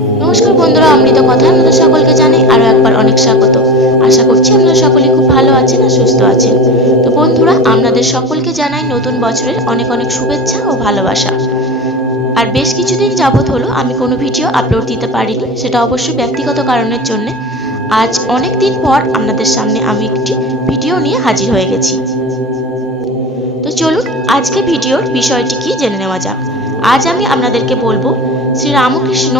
নমস্কার বন্ধুরা, অমৃত কথা। আপনাদের সকলকে জানাই আরও একবার অনেক স্বাগত। আশা করছি আপনারা সকলে খুব ভালো আছেন আর সুস্থ আছেন। তো বন্ধুরা, আপনাদের সকলকে জানাই নতুন বছরের অনেক অনেক শুভেচ্ছা ও ভালোবাসা। আর বেশ কিছুদিন যাবৎ হলো, আমি কোনো ভিডিও আপলোড দিতে পারিনি, সেটা অবশ্যই ব্যক্তিগত কারণের জন্য। আজ অনেক দিন পর আপনাদের সামনে আমি একটি ভিডিও নিয়ে হাজির হয়ে গেছি। তো চলুন, আজকে ভিডিওর বিষয়টি কি জেনে নেওয়া যাক। আজ আমি আপনাদেরকে বলব শ্রী রামকৃষ্ণ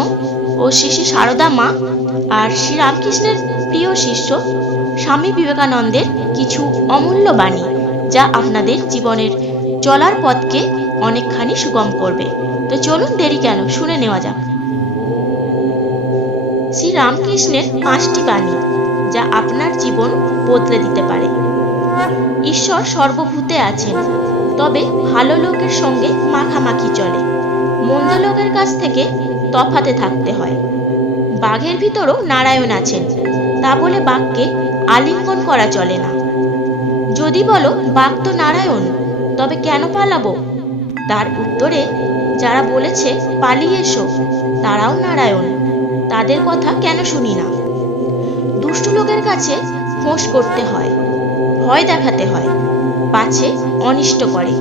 ও শ্রী সারদা মা আর শ্রী রামকৃষ্ণের প্রিয় শিষ্য স্বামী বিবেকানন্দের কিছু অমূল্য বাণী, যা আপনাদের জীবনের চলার পথকে অনেকখানি সুগম করবে। তো চলুন দেরি কেন, শুনে নেওয়া যাক। শ্রী রামকৃষ্ণের পাঁচটি বাণী, যা আপনার জীবন বদলে দিতে পারে। ঈশ্বর সর্বভূতে আছেন, তবে ভালো লোকের সঙ্গে মাখামাখি চলে। মন্দ লোকের কাছ থেকে তফাতে থাকতে হয়। বাঘের ভিতরও নারায়ণ আছেন। তা বলে বাঘকে আলিঙ্গন করা চলে না। যদি বলো, বাঘ তো নারায়ণ, তবে কেন পালাবো? তার উত্তরে, যারা বলেছে পালিয়ে এসো, তারাও নারায়ণ। তাদের কথা কেন শুনি না? দুষ্ট লোকের কাছে ফোঁস করতে হয়, ভয় দেখাতে হয়, পাছে অনিষ্ট করে।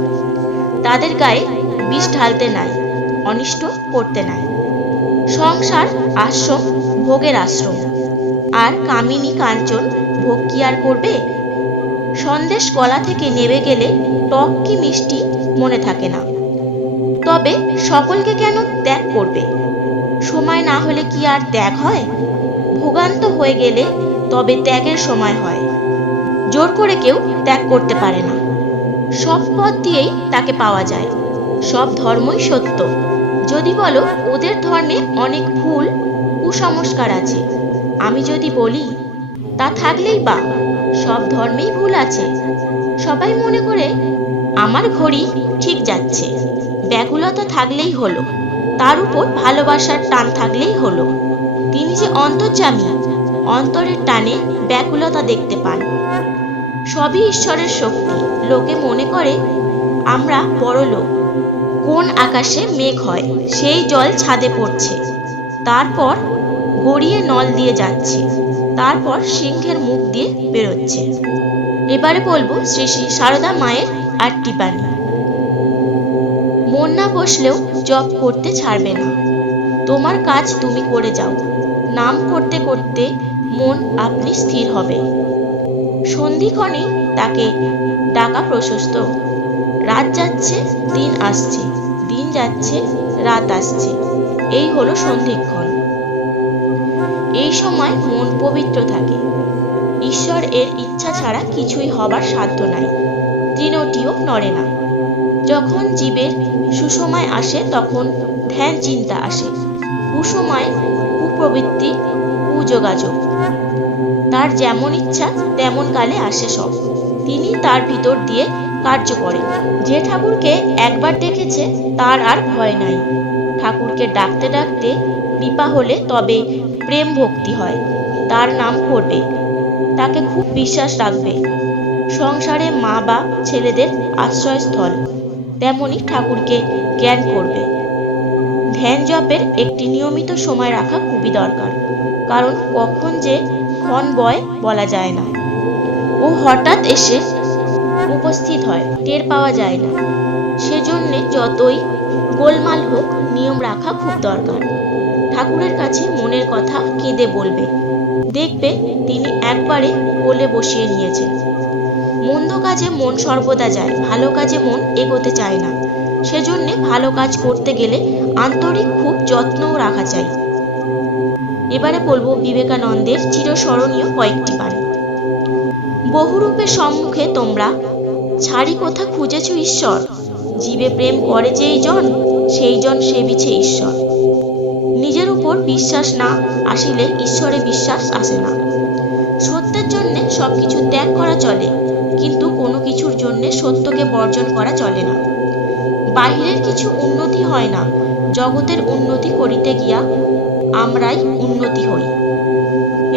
তাদের গায়ে বিষ ঢালতে নাই, অনিষ্ট করতে নাই। সংসার, আশ্রম, ভোগের আশ্রম। আর কামিনী কাঞ্চন ভোগ কি আর করবে? সন্দেশ গলা থেকে নেবে গেলে টক কি মিষ্টি মনে থাকে না। তবে সকলকে কেন ত্যাগ করবে? সময় না হলে কি আর ত্যাগ হয়? ভোগান্ত হয়ে গেলে তবে ত্যাগের সময় হয়। জোর করে কেউ ত্যাগ করতে পারে না। সব পথ দিয়েই তাকে পাওয়া যায়। সব ধর্মই সত্য। যদি বলো ওদের ধর্মে অনেক ভুল, কুসংস্কার আছে। আমি যদি বলি, তা থাকলেই বা, সব ধর্মেই ভুল আছে। সবাই মনে করে, আমার ঘড়ি ঠিক যাচ্ছে। ব্যাকুলতা থাকলেই হলো। তার উপর ভালোবাসার টান থাকলেই হলো। তিনি যে অন্তর্যামী, অন্তরের টানে ব্যাকুলতা দেখতে পান। সবই ঈশ্বরের শক্তি। লোকে মনে করে, আমরা বড় লোক কোন আকাশে মেঘ হয়, সেই জল ছাদে পড়ছে। তারপর গড়িয়ে নল দিয়ে যাচ্ছে। তারপর সিংহের মুখ দিয়ে বেরোচ্ছে। এবারে বলব শ্রী শ্রী সারদা মায়ের আটটি বাণী। মন না বসলেও জব করতে ছাড়বে না। তোমার কাজ তুমি করে যাও। নাম করতে করতে মন আপনি স্থির হবে। সন্ধিক্ষণে তাকে ডাকা প্রশস্ত। রাত যাচ্ছে, দিন আসছে, দিন যাচ্ছে, রাত আসছে। এই হলো সন্ধিক্ষণ। এই সময় মন পবিত্র থাকে। ঈশ্বর এর ইচ্ছা ছাড়া কিছুই হবার সাধ্য নাই। তৃণটিও নড়ে না। যখন জীবের সুসময় আসে, তখন ধ্যান চিন্তা আসে। কুসময় কুপ্রবৃত্তি, কুযোগাযোগ। তার যেমন ইচ্ছা, তেমন কালে আসে সব। তিনি তার ভিতর দিয়ে কার্য করেন। যে ঠাকুরকে একবার দেখেছে, তার আর ভয় নাই। ঠাকুরকে ডাকতে ডাকতে কৃপা হলে তবে প্রেম ভক্তি হয়। তার নাম করবে তাকে খুব বিশ্বাস রাখবে। সংসারে মা বা ছেলেদের আশ্রয়স্থল। তেমনি ঠাকুরকে জ্ঞান করবে। ধ্যান জপের একটি নিয়মিত সময় রাখা খুবই দরকার। কারণ কখন যে ক্ষণ বয় বলা যায় না। ও হঠাৎ এসে উপস্থিত হয়। টের পাওয়া যায় না। সেজন্যে যতই গোলমাল হোক, নিয়ম রাখা খুব দরকার। ঠাকুরের কাছে মনের কথা কেঁদে বলবে। দেখবে তিনি একবারে কোলে বসিয়ে নিয়েছেন। মন্দ কাজে মন সর্বদা যায়, ভালো কাজে মন এগোতে চায় না। সেজন্যে ভালো কাজ করতে গেলে আন্তরিক খুব যত্নও রাখা চাই। এবারে বলব বিবেকানন্দের চিরস্মরণীয় কয়েকটি বাণী। বহুরূপের সম্মুখে তোমরা। ছাড়ি কোথা খুঁজেছ, ঈশ্বর? জীবে প্রেম করে যেই জন সেই জন সেবিছে ঈশ্বর। নিজের উপর বিশ্বাস না আসিলে ঈশ্বরে বিশ্বাস আসে না। সত্যের জন্য সবকিছু ত্যাগ করা চলে, কিন্তু কোনো কিছুর জন্য সত্যকে বর্জন করা চলে না। বাহিরের কিছু উন্নতি হয় না, জগতের উন্নতি করিতে গিয়া আমরাই উন্নতি হই।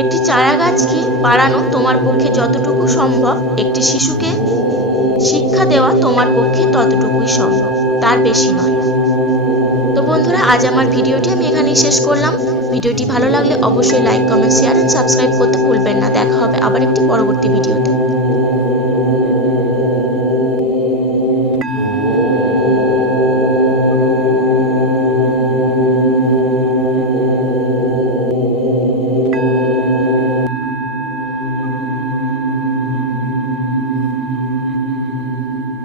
একটি চারা গাছকে বাড়ানো তোমার পক্ষে যতটুকু সম্ভব, একটি শিশুকে শিক্ষা দেওয়া তোমার পক্ষে ততটুকুই সম্ভব, তার বেশি নয়। তো বন্ধুরা, আজ আমার ভিডিওটি আমি এখানেই শেষ করলাম। ভিডিওটি ভালো লাগলে অবশ্যই like, comment share and subscribe করতে ভুলবেন না। দেখা হবে আবার একটি পরবর্তী ভিডিওতে।